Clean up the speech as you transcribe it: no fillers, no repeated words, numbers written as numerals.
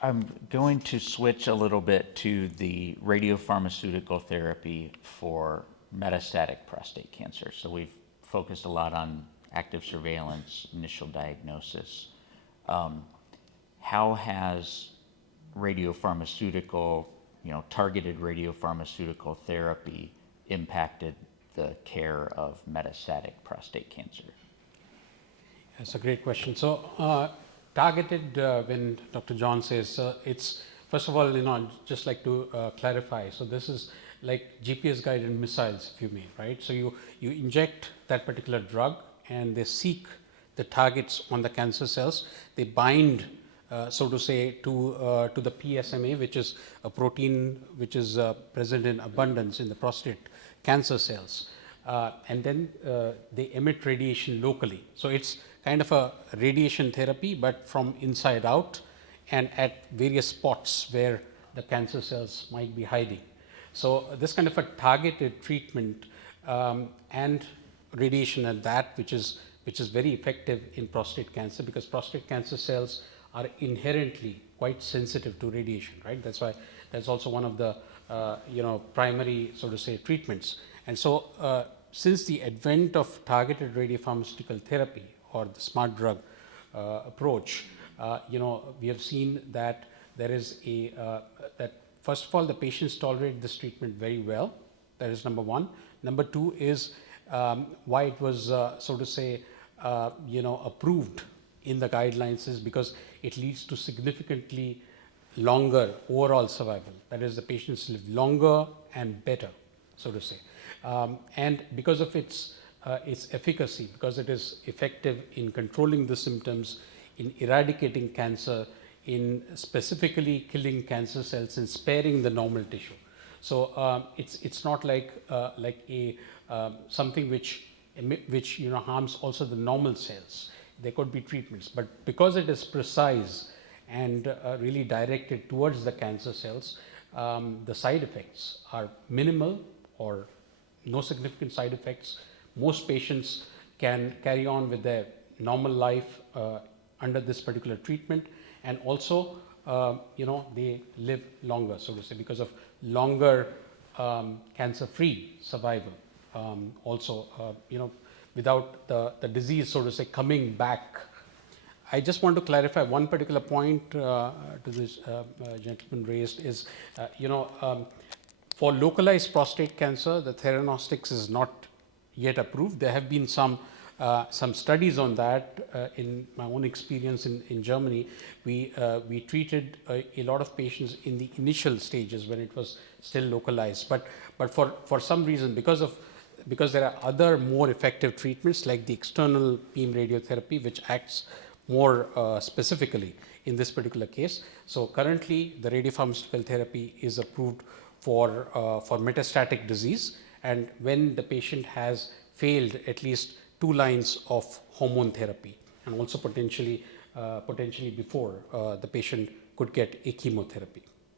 I'm going to switch a little bit to the radiopharmaceutical therapy for metastatic prostate cancer. So we've focused a lot on active surveillance, initial diagnosis. How has radiopharmaceutical, targeted radiopharmaceutical therapy impacted the care of metastatic prostate cancer? That's a great question. So, targeted, when Dr. John says, it's first of all, just like to clarify. So, this is like GPS guided missiles, if you may, right? So, you inject that particular drug and they seek the targets on the cancer cells. They bind, so to say, to the PSMA, which is a protein which is present in abundance in the prostate cancer cells. And then they emit radiation locally. So, it's kind of a radiation therapy, but from inside out and at various spots where the cancer cells might be hiding. So, this kind of a targeted treatment and radiation at that, which is very effective in prostate cancer, because prostate cancer cells are inherently quite sensitive to radiation, right? That's why that's also one of the primary, so to say, treatments. And so, since the advent of targeted radiopharmaceutical therapy or the smart drug approach, we have seen that there is that first of all, the patients tolerate this treatment very well. That is number one. Number two is why it was, so to say, approved in the guidelines is because it leads to significantly longer overall survival. That is, the patients live longer and better, so to say. And because of its efficacy, because it is effective in controlling the symptoms, in eradicating cancer, in specifically killing cancer cells and sparing the normal tissue. So, it's not like a something which harms also the normal cells. There could be treatments, but because it is precise and really directed towards the cancer cells, the side effects are minimal or no significant side effects. Most patients can carry on with their normal life under this particular treatment, and also they live longer, so to say, because of longer cancer-free survival. Also, without the disease, so to say, coming back. I just want to clarify one particular point to this gentleman raised is, for localized prostate cancer, the theranostics is not yet approved. There have been some studies on that. In my own experience in Germany, we treated a lot of patients in the initial stages when it was still localized. But for some reason, because there are other more effective treatments like the external beam radiotherapy, which acts more specifically in this particular case. So, currently the radiopharmaceutical therapy is approved for metastatic disease, and when the patient has failed at least 2 lines of hormone therapy, and also potentially before the patient could get a chemotherapy.